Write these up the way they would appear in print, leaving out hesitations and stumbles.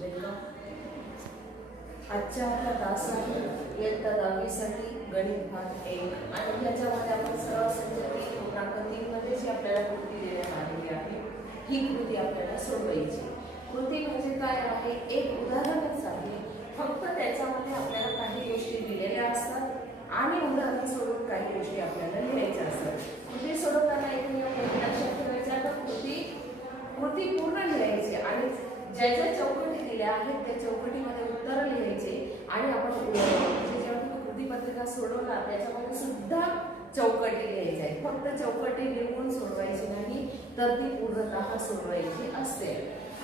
Welcome. आजच्या आपला तास आहे इयत्ता 10वीसाठी गणित भाग 1 आणि याच्यामध्ये आपण सराव संख्या 3 मध्ये जी आपल्याला कृती देण्यात आलेली आहे ही कृती आपल्याला सोडवायची. कृती म्हणजे काय आहे? एक उदाहरणच आहे, फक्त त्याच्यामध्ये आपल्याला काही गोष्टी दिलेल्या असतात आणि उदाहरण सोडून काही गोष्टी आपल्याला लिहायच्या असतात. कृती सोडवताना एक नियम लक्षात ठेवायचा, तर कृती पूर्ण लिहायची आणि ज्या ज्या चौकटी दिल्या आहेत त्या चौकटीमध्ये उत्तर लिहायचे आणि आपण म्हणजे जेव्हा तुम्ही कृतीपत्रिका सोडवणार त्याच्यामध्ये सुद्धा चौकटी लिहायची आहे. फक्त चौकटी लिहून सोडवायची नाही, तर ती पूर्णतः सोडवायची असते.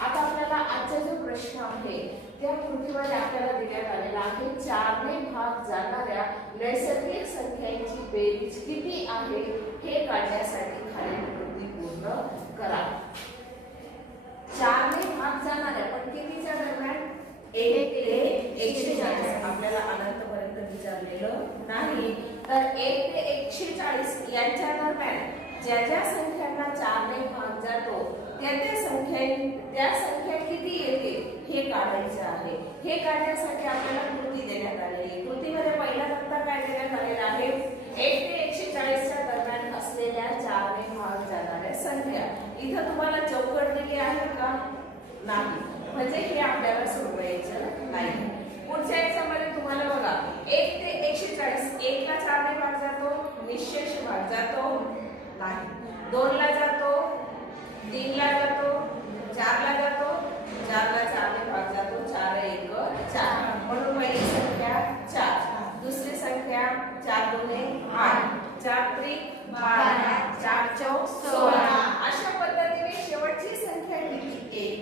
आता आपल्याला आजचा जो प्रश्न आहे त्या कृतीमध्ये आपल्याला देण्यात आलेला आहे 4 ने भाग जाणाऱ्या नैसर्गिक संख्यांची बेरीज किती आहे हे काढण्यासाठी खालील कृती पूर्ण करा. 4 ने भाग जाणाऱ्या पण कितीच्या दरम्यान 1 ते 140. आपल्याला अनंतपर्यंत विचारलेलं नाही, तर 1 ते 140 यांच्या दरम्यान ज्या ज्या संख्यांना 4 ने भाग जातो त्या संख्या किती येते हे काढायचे आहे. हे काढण्यासाठी आपल्याला कृती देण्यात आलेली आहे. कृतीमध्ये पहिला तक्ता काय देण्यात आलेला आहे? 1 ते 140 च्या दरम्यान असलेल्या 4 ने भाग जाणाऱ्या संख्या. इथं तुम्हाला चौकट दिली आहे का? नाही, म्हणजे हे आपल्याला सोडवायचं नाही. पुढच्या याच्यामध्ये तुम्हाला बघा 1 ते 140, 1 ला 4 ने भाग जातो, निशेष भाग जातो नाही, 2 ला जातो, 3 ला जातो, 4 ला जातो, 4 ला 4 ने भाग जातो, 4 1 4. म्हणून पहिली संख्या 4, दुसरी संख्या 4 2 8, 4 3 12, 4 4 16. अशा पद्धतीने शेवटची संख्या किती? 1.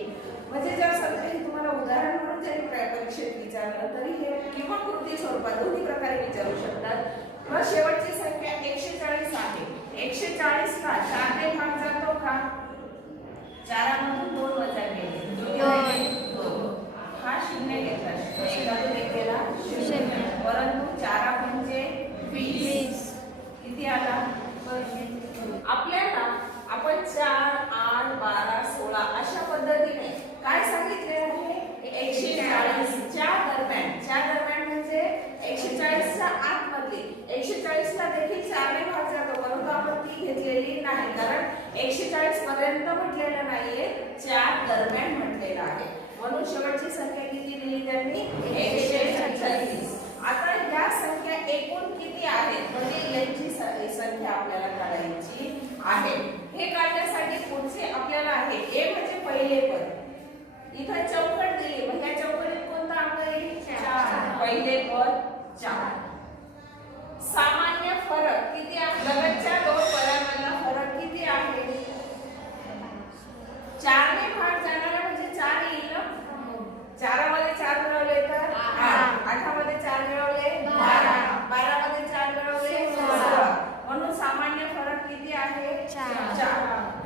म्हणजे जर समजा हे तुम्हाला उदाहरण म्हणून जरी परीक्षेत विचारलं तरी हे किंवा कृती स्वरूपात दोन्ही प्रकारे विचारू शकतात. मग शेवटची संख्या 140 आहे. 140 ला 4 ने भाग जातो का? 4 मधून 2 वजा केले 2. हा शून्य घेतला, एकातून एक गेला शून्य. परंतु 4 म्हणजे 20 किती आला? आपल्याला आपण 4 8 12 16 अशा पद्धतीने काय सांगितले आहे? 140 च्या दरम्यान म्हणजे 140 च्या आत मधली. 140 ला देखील 4 ने भाग जातो, परंतु आपण ती घेतलेली नाही, कारण 140 पर्यंत म्हटलेलं नाहीये, 4 दरम्यान म्हटलेलं आहे. म्हणून शेवटची संख्या किती दिली त्यांनी? 146. आता या संख्या एकूण किती आहेत म्हणजे यांची संख्या आपल्याला काढायची आहे. हे काढण्यासाठी पुढचे आपल्याला आहे ए म्हणजे पहिले पद. इथं चौकट दिली, मग या चौकटीत कोणता अंक येईल? 4. पहिले पद 4. सामान्य फरक किती आहे? लगतच्या दोन पदांमधला फरक किती आहे? 4 ने भाग जाणारा म्हणजे 4 येईल ना. 4 मध्ये 4 मिळवले तर 8, 8 मध्ये 4 मिळवले 12, 12 मध्ये 4 मिळवले 16. म्हणून सामान्य फरक किती आहे? 4.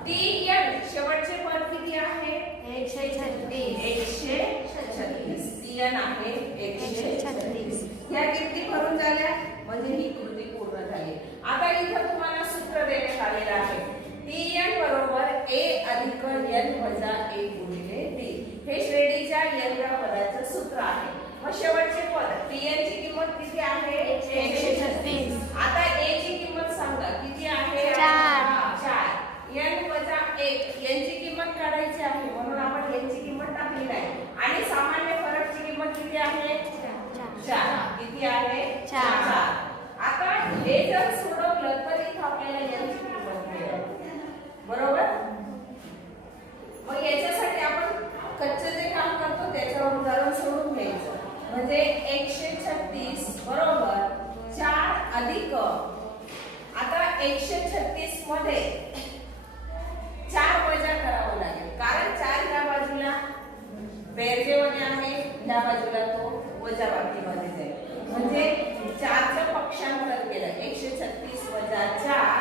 TN शेवटचे पद किती आहे? 136. TN आहे 136. या किती भरून झाल्या म्हणजे ही कृती पूर्ण झाली. आता इथं तुम्हाला सूत्र देण्यात आलेलं आहे. TN बरोबर A अधिक N वजा 1 गुणिले D. हे श्रेणीच्या n व्या पदाचं सूत्र आहे. मग शेवटचे पद TN ची किंमत किती आहे? 136. आता A ची किंमत सांगा किती आहे? 4. n वजा 1 यांची किंमत काढायची आहे, म्हणून आपण यांची किंमत टाकली आहे. आणि सामान्य फरकची किंमत किती आहे? 4. किती आहे? 4. आता हे जर सोडवलं तर इथं आपल्याला यांची किंमत मिळेल, बरोबर. मग याच्यासाठी आपण कच्चे जे काम करतो त्याच्यावर उदाहरण सोडून घ्यायचं. म्हणजे 136 बरोबर 4 अधिक. आता 136 मध्ये 4 वजा करावं लागेल, कारण 4 ह्या बाजूला बेरजेमध्ये आहे, ह्या बाजूला तो वजाबाकीमध्ये जाईल. म्हणजे 4 चं पक्षांतर केलं. 136 वजा 4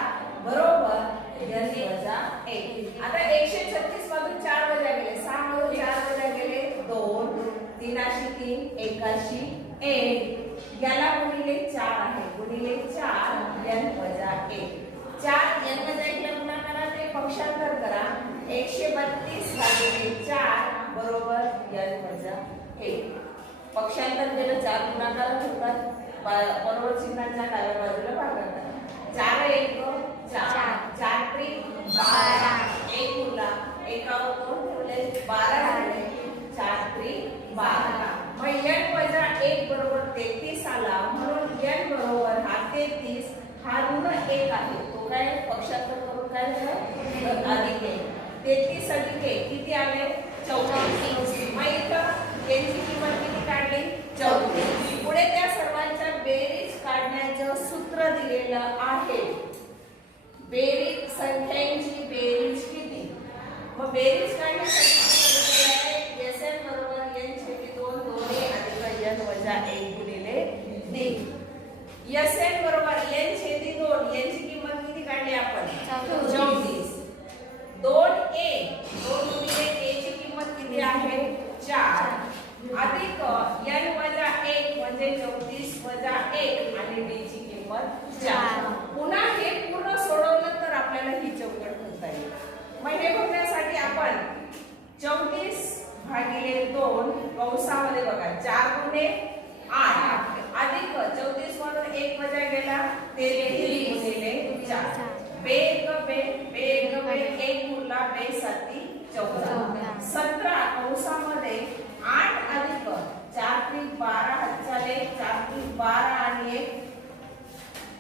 बरोबर n वजा 1. आता 136 मधून 4 वजा गेले, 6 मधून 4 वजा गेले 2, 3 3 1 1. याला गुणिले 4 आहे, गुणिले 4 n वजा 1. 4 n वजा 1 ला गुणाकारा ते पक्षांतर करा. 132 भागिले 4 बरोबर n वजा 1. पक्षांतर केलं 4 गुणाकारात होतात. बरोबर चिन्हाच्या डाव्या बाजूला भागाकार. 4 1 4 4 त्रिक 12 1 उरला एकावर 2 ठेवले 12 झाले 4 त्रिक 12. मग n वजा 1 बरोबर 33 आला. म्हणून n बरोबर हा 33 हा ऋण 1 आहे. तो काय पक्षांतर करून काय झालं अधिक 1. 33 अधिक 1 किती आले 34. मग इथं यांची किंमत किती काढली 34. पुढे त्या सर्वांच्या बेरीज काढण्याचं सूत्र दिलेलं आहे. बेरीज संख्यांची बेरीज किती. मग बेरीज काढण्यासाठी Sn बरोबर n छेदी 2 2a अधिक n वजा 1 गुणिले d. Sn बरोबर n छेदी 2 यांची किंमत किती काढली आपण 34. 2a 2 गुणिले a ची किंमत किती आहे 4 अधिक n वजा 1 म्हणजे 34 वजा 1 आणि d ची किंमत 4. पुन्हा हे पूर्ण सोडवलं तर आपल्याला ही चौकट करता येईल. मग हे बघण्यासाठी आपण 34 भागिले 2 कंसामध्ये बघा 4 गुणे 8 अधिक 34 मधून 1 वजा गेला 33 गुणिले 4. बे 1 उरला बे 7 14. 17 कंसामध्ये 8 अधिक 4 त्रिक 12 हातचाले 4 त्रिक 12 आणि 1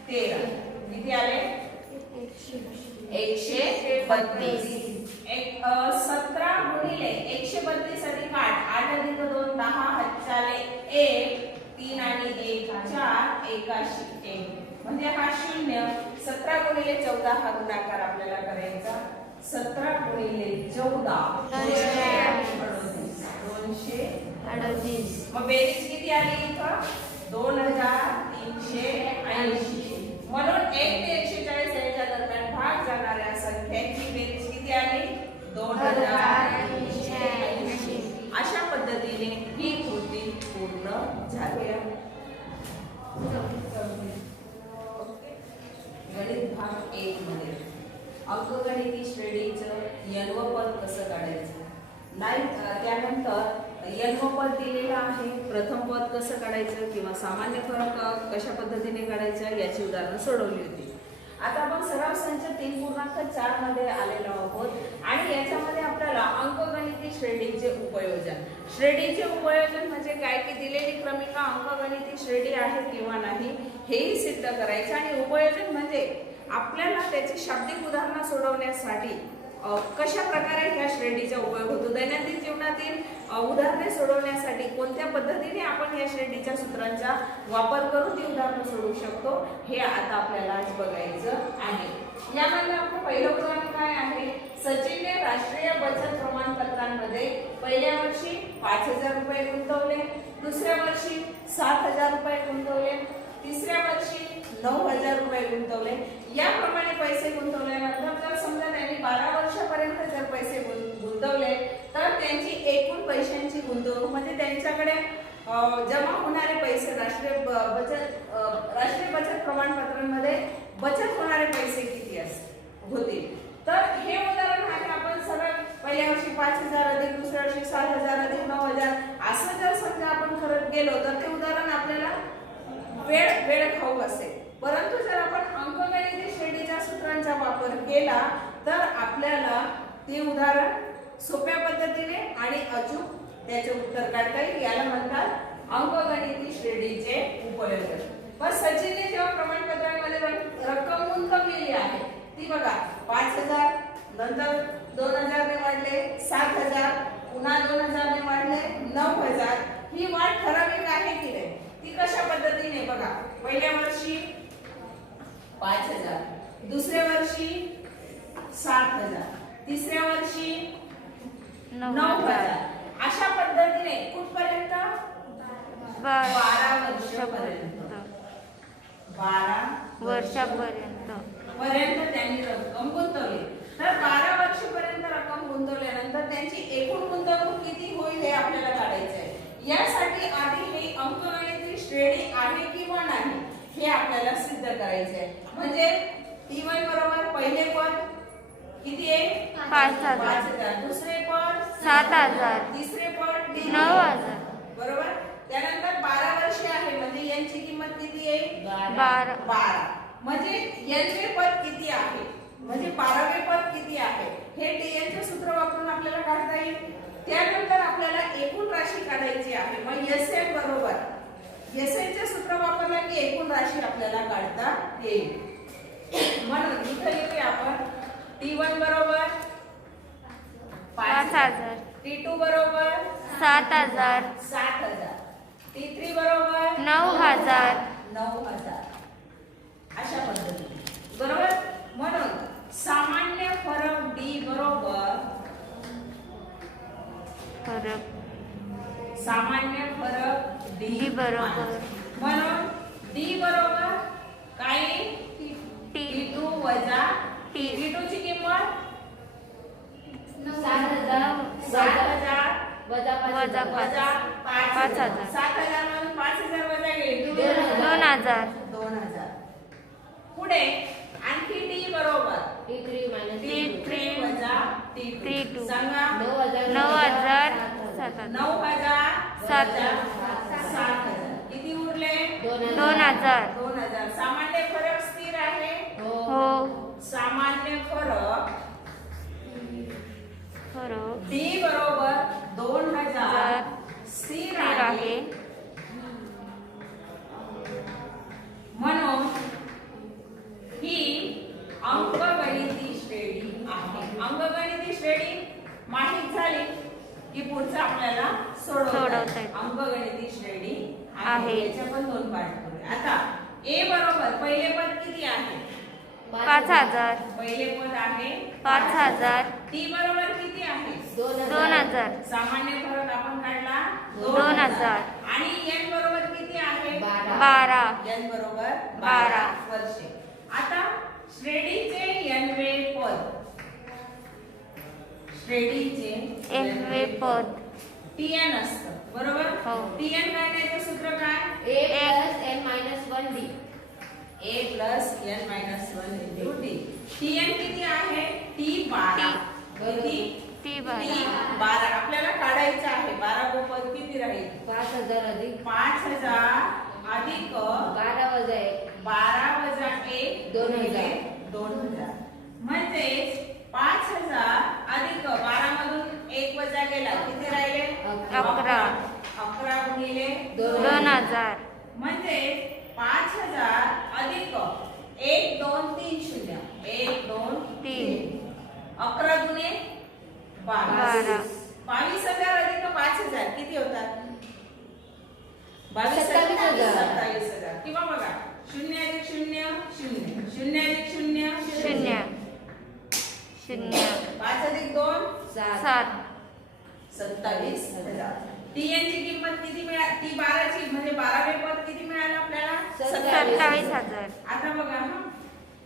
13 किती आले 132. 17 गुणिले 132 अधिक 8 8 अधिक 2 10 हातचाले 1 3 आणि 1 4 81 1 म्हणजे हा 0. 17 गुणिले 14 हा गुणाकार आपल्याला करायचा. 17 गुणिले 14 238. मग बेरीज किती आली इथं 2380. म्हणून 1 ते 140 यांच्या दरम्यान भाग जाणाऱ्या संख्यांची बेरीज किती आली 2380. अशा पद्धतीने ही कृती पूर्ण झाली. गणित भाग 1 मध्ये अंकगणिती श्रेणीचं n व पद कसं काढायचं. त्यानंतर n व पद दिलेलं आहे. प्रथम पद कसं काढायचं किंवा सामान्य फरक कशा पद्धतीने काढायचं याची उदाहरणं सोडवली होती. आता आपण सराव संच 3.4 मध्ये आलेलो आहोत आणि याच्यामध्ये आपल्याला अंकगणिती श्रेणीचे उपयोजन. श्रेणीचे उपयोजन म्हणजे काय की दिलेली क्रमिका अंकगणिती श्रेणी आहे किंवा नाही हेही सिद्ध करायचे. आणि उपयोजन म्हणजे आपल्याला त्याची शाब्दिक उदाहरणं सोडवण्यासाठी कशा प्रकारे ह्या श्रेणीचा उपयोग होतो. दैनंदिन जीवनातील उदाहरणे सोडवण्यासाठी कोणत्या पद्धतीने आपण या श्रेणीच्या सूत्रांचा वापर करून ती उदाहरणं सोडवू शकतो हे आता आपल्याला आज बघायचं आहे. यामध्ये आपलं पहिलं उदाहरण काय आहे. सचिनने राष्ट्रीय बचत प्रमाणपत्रांमध्ये पहिल्या वर्षी 5000 रुपये गुंतवले, दुसऱ्या वर्षी 7000 रुपये गुंतवले, तिसऱ्या वर्षी 9000 रुपये गुंतवले. याप्रमाणे पैसे गुंतवल्यानंतर जर समजा त्यांनी 12 वर्षापर्यंत जर पैसे गुंतवले तर त्यांची एकूण पैशांची गुंतवणूक म्हणजे त्यांच्याकडे जमा होणारे पैसे राष्ट्रीय बचत प्रमाणपत्रांमध्ये बचत होणारे पैसे किती होतील. तर हे उदाहरण आहे. आपण सरळ पहिल्या वर्षी 5000 अधिक दुसऱ्या वर्षी 7000 अधिक 9000 असं जर समजा आपण करत गेलो तर ते उदाहरण आपल्याला वेळ खाऊ असेल. परंतु जर आपण अंकगणिती श्रेणीच्या सूत्रांचा वापर केला तर आपल्याला ते उदाहरण सोप्या पद्धतीने आणि अचूक त्याचे उत्तर काढता येईल. याला म्हणतात अंकगणिती श्रेणीचे उपयोजन. पण सचिनने जेव्हा प्रमाणपत्रांमध्ये रक्कम गुंतवलेली आहे ती बघा 5000 नंतर 2000 ने वाढले 7000 पुन्हा 2000 ने वाढले 9000. ही वाढ ठराविक आहे की नाही ती कशा पद्धतीने बघा. पहिल्या वर्षी 5000, दुसऱ्या वर्षी 7000, तिसऱ्या वर्षी 9000. अशा पद्धतीने कुठपर्यंत 12 वर्षापर्यंत 12 वर्षापर्यंत त्यांनी रक्कम गुंतवली. तर 12 वर्षापर्यंत रक्कम गुंतवल्यानंतर त्यांची एकूण गुंतवणूक किती होईल हे आपल्याला काढायचं आहे. यासाठी आधी ही अंकगणिती श्रेणी आहे किंवा नाही हे आपल्याला सिद्ध करायचे आहे. म्हणजे T1 बरोबर पहिले पद किती आहे 5000, दुसरे पद 7000, तिसरे पद 12. म्हणजे n वे पद किती आहे, म्हणजे 12वे पद किती आहे हे TN चे सूत्र वापरून आपल्याला काढता येईल. त्यानंतर आपल्याला एकूण राशी काढायची आहे. मग SN बरोबर SN चे सूत्र वापरलं की एकूण राशी आपल्याला काढता येईल. म्हणून इथे लिहूया आपण T1 बरोबर 5000, T2 बरोबर 7000, 7000, T3 बरोबर 9000, 9000. अशा पद्धतीने बरोबर. म्हणून सामान्य फरक D बरोबर सामान्य फरक D बरोबर म्हणून D बरोबर काय T2 वजा T2 ची किंमत 7000 वजा वजा 5000. 5000. 7000 मधून 5000 वजा केले 2000, 2000. पुढे आणखी D बरोबर T3 वजा T2 सांगा 9000, 9000 सात. वजा 7000 किती उरले 2000. 2000. सामान्य फरक स्थिर आहे. हो. सामान्य फरक D फरक बरोबर 2000 स्थिर आहे. म्हणून ही अंकगणिती श्रेणी आहे. अंकगणिती श्रेणी माहित झाली की पुढचं आपल्याला सोडवता येईल. अंकगणिती श्रेणी आहे. याच्या पण 2 पाठ करूया. आता A बरोबर पहिले पद किती आहे 5000, पहिले पद आहे 5000, T बरोबर किती आहे 2000, सामान्य फरक आपण काढला 2000. आणि n बरोबर किती आहे 12, n बरोबर 12 वर्षे. आता श्रेणीचे n वे पद श्रेणीचे n वे पद TN असतं बरोबर. हो. TN काढण्याचे सूत्र काय A A plus n minus 1 into t. TN किती आहे T12 किती T12 आपल्याला काढायचं आहे. 12 वे पद किती राहील 5000 अधिक 5000 अधिक 12 वजा 1 12 वजा 1 2000. 2000 म्हणजे 5000 अधिक 12 मधून 1 वजा गेला किती राहिले 11. 11 गुणिले 2000. म्हणजे 5000 अधिक 1 2 3 0 1 2 3 11 दुने 12 22,000 अधिक 5000 किती होतात 27,000 किंवा बघा 0 अधिक 0 0 0 अधिक 0 0, 5 अधिक 2 7, 27,000. TN ची किंमत किती मिळाली ती 12 ची म्हणजे 12 वे पद किती मिळालं आपल्याला 27,000. आता बघा हा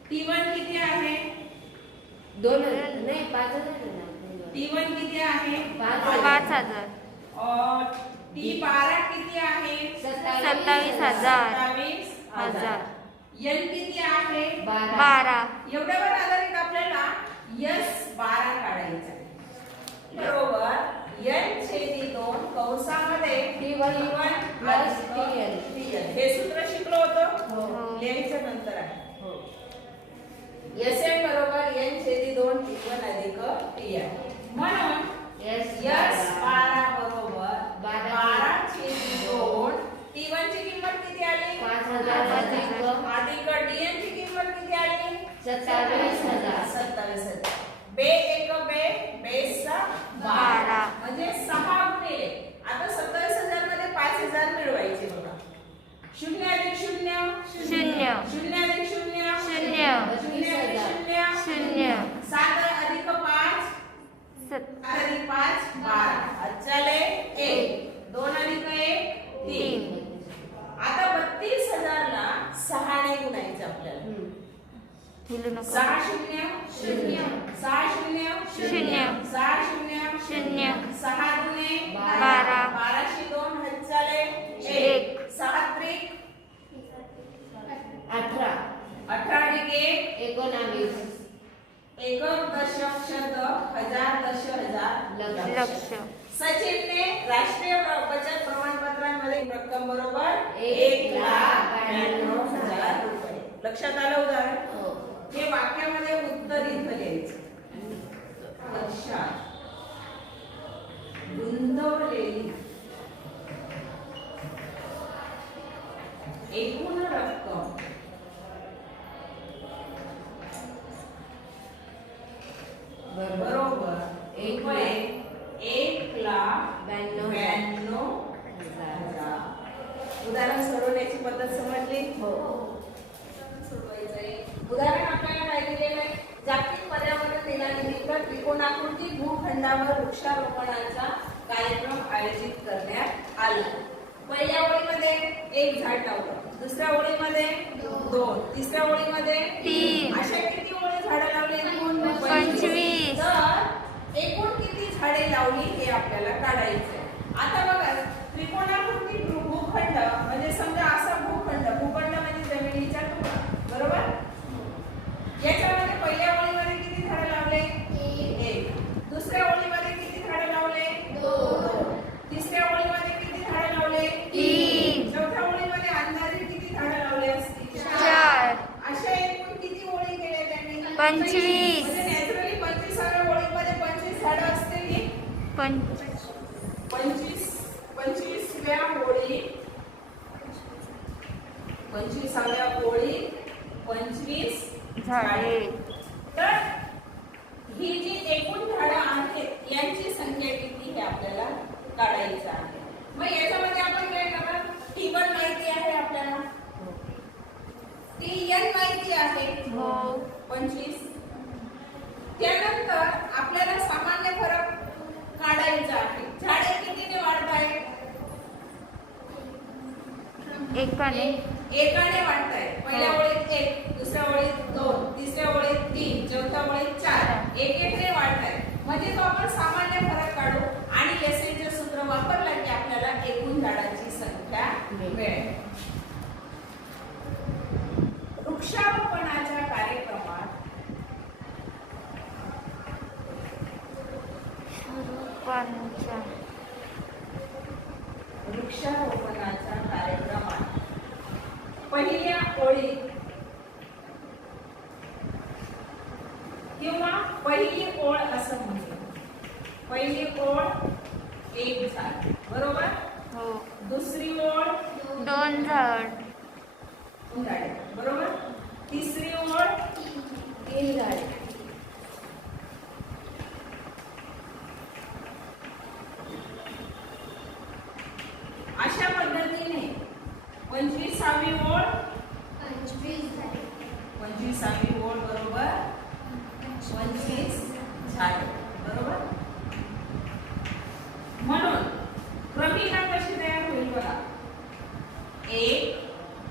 T1 किती आहे 2 नाही 5000. T1 किती आहे 5000. T12 किती आहे 27,000. 27,000. N किती आहे 12. एवढ्यावर आधारित आपल्याला S12 काढायचा आहे. बरोबर n Chhedi 2 कंसामध्ये T1 plus TN. हे सूत्र शिकलो होतो लिहायचं नंतर आहे. Sn बरोबर n छेदी 2 T1 अधिक TN. म्हणून S12 बरोबर 12 छेदी 2 T1 ची किंमत किती आली 5000 अधिक TN ची किंमत किती आली 27,000. बे एक बे बेसा 12 म्हणजे 6 गुणिले आता 27,000 मध्ये 5,000 मिळवायचे बघा 0 अधिक 0 0, 0 अधिक 0 0, 0 अधिक 0 0, 7 अधिक 5 अधिक 5 12 चले 1 2 अधिक 1 3. 3. आता 32,000 ला 6 ने गुणायचं आपल्याला हिलू नको 6 0 0 6 0 0, 6 0 0, 6 दुने 12. 12 शी 2 हजाले 1 6 त्रिक 18. 18 अधिक 1 19. एकक दशक शब्द हजार दश हजार लक्ष. सचिनने राष्ट्रीय बचत प्रमाणपत्रांमध्ये रक्कम बरोबर 1,92,000 लक्षात आलं उदाहरण? हे वाक्यामध्ये उत्तर इथं लिहायचं. वर्षात गुंतवलेली एकूण रक्कम बरोबर रुपये 1,92,000. उदाहरण सोडवण्याची पद्धत समजली? सोडवायचंय. उदाहरण आपल्याला काय दिलेलं आहे? जागतिक पर्यावरण दिनानिमित्त त्रिकोणाकृती भूखंडावर वृक्षारोपणाचा कार्यक्रम आयोजित करण्यात आला. पहिल्या ओळीमध्ये एक झाड लावलं, दुसऱ्या ओळीमध्ये 2, तिसऱ्या ओळीमध्ये 3. अशा किती ओळी झाडं लावली? 25. तर एकूण किती झाडे लावली हे आपल्याला काढायचंय. आता बघा, त्रिकोणाकृती भूखंड म्हणजे समजा असा भूखंड म्हणजे जमिनीचा तुकडा, बरोबर? याच्यामध्ये पहिल्या ओळीमध्ये किती झाडे लावले? 1. दुसऱ्या ओळीमध्ये किती झाडे लावले? 2. तिसऱ्या ओळीमध्ये किती झाडे लावले? 3. चौथ्या ओळीमध्ये अंदाजे किती झाडे लावले असतील? 4. अशा एकूण किती ओळी केल्या त्यांनी? 25. म्हणजे नॅचरली 25व्या ओळीमध्ये 25 झाडं असतील की 25व्या ओळी 25व्या ओळी 25 झाडे. तर ही जी एकूण झाडं आहेत यांची संख्या किती हे आपल्याला काढायचं आहे. मग याच्यामध्ये आपण काय करणार? T1 माहिती आहे आपल्याला, Tn माहिती आहे हो. 25. त्यानंतर आपल्याला सामान्य फरक काढायचा आहे. झाडे कितीने वाढत आहेत? एकाने वाढत आहेत. पहिल्या ओळीत 1, दुसऱ्या ओळीत 2, तिसऱ्या ओळीत 3, चौथ्या ओळीत 4, एक-एकने वाढत आहेत. म्हणजे तो आपण सामान्य फरक काढू आणि एसआयचे सूत्र वापरलं की आपल्याला एकूण झाडांची संख्या मिळेल. वृक्षारोपणाच्या कार्यक्रमात पहिल्या ओळीत किंवा पहिली ओळ असं म्हणतो. पहिली ओळ 1 झाड, बरोबर? हो. दुसरी ओळ 2 झाड. झाडे, बरोबर? तिसरी ओळ 3 झाडे. अशा पद्धतीने 25वी ओळ 25वी ओळ बरोबर 25 झाडे, बरोबर? म्हणून क्रमिका कशी तयार होईल बघा. 1,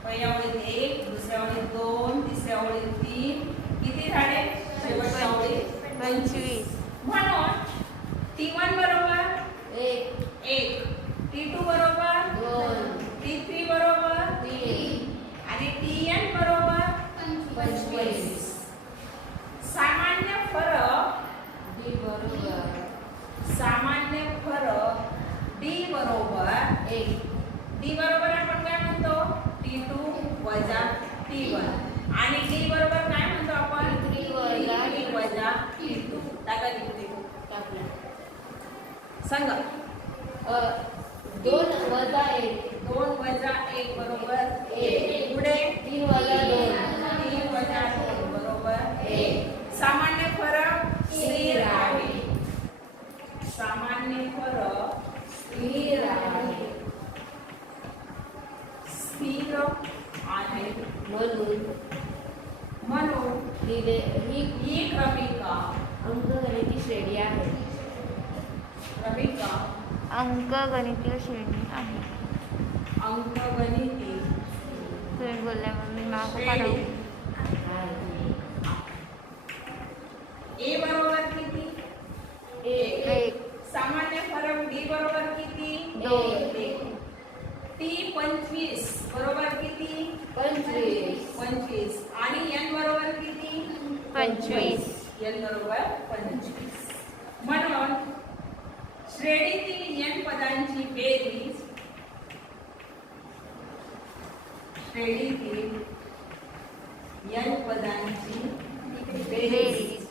पहिल्या ओळीत 1, दुसऱ्या ओळीत 2, तिसऱ्या ओळीत 3, किती झाडे? शेवटच्या ओळीत 25. म्हणून T1 बरोबर 1, T2 बरोबर 2, T3 बरोबर 3 आणि Tn बरोबर 25. सामान्य फरक D बरोबर 1. D बरोबर आपण काय म्हणतो? T2 वजा T1 आणि D बरोबर काय म्हणतो आपण? T3 वजा T2. टाका तिथे टाकला. सांगा. 2 वजा 1 बरोबर 1. पुढे 3 वजा 2 बरोबर 1. सामान्य फरक स्थिर आहे. म्हणून ही क्रमिका अंकगणितीय श्रेणी आहे. अंकगणिती तुम्ही बोलल्यावर मी मागं श्रेणी. पाठवते. A बरोबर किती? 1. सामान्य फरक D बरोबर किती? 2. T 25 बरोबर किती? 25 आणि N बरोबर किती? 25. N बरोबर 25. म्हणून श्रेणीतील N पदांची बेरीज n पदांची बेरीज. बेरीज.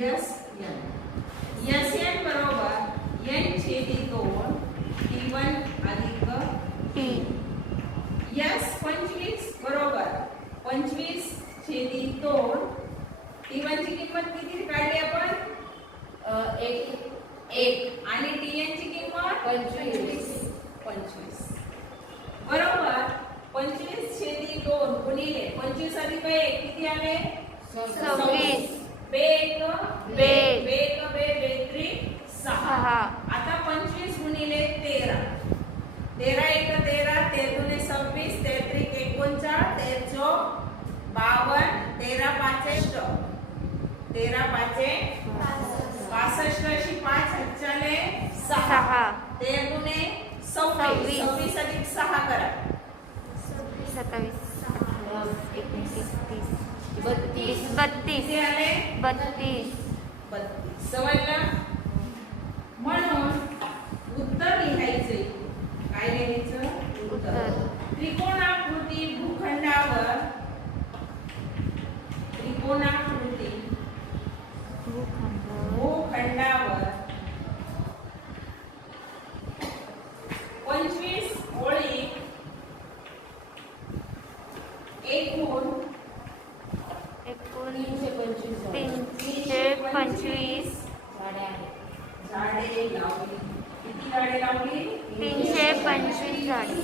Yes n. यस n बरोबर n छेदी 2 t1 अधिक टी. यस 25 बरोबर 25 छेदी 2 t1 ची किंमत किती काढली आपण? 1 आणि tn ची किंमत 25 बरोबर 25 छेदी 2 गुणिले 25 अधिक 1 किती आले? 26. बेक बे. बेक बे बेत्रिक 6. 6. आता 25 गुणिले 13 13 एक 13 13 दुने 26 33 39 13 52 13 पाचे 13 पाचे 65 अशी 5 हच्चाले 6 6. 13 दुने 26 26 अधिक 6 करा 27. 29. 30. 32 32. किती आले? 32. 32 समजलं? म्हणून उत्तर लिहायचे. काय लिहायचं? उत्तर. त्रिकोणाकृती भूखंडावर त्रिकोणाकृती भूखंड. भूखंडावर 25 ओळी एकूण 325 झाडे लावली. किती झाडे लावली? 325 झाडे.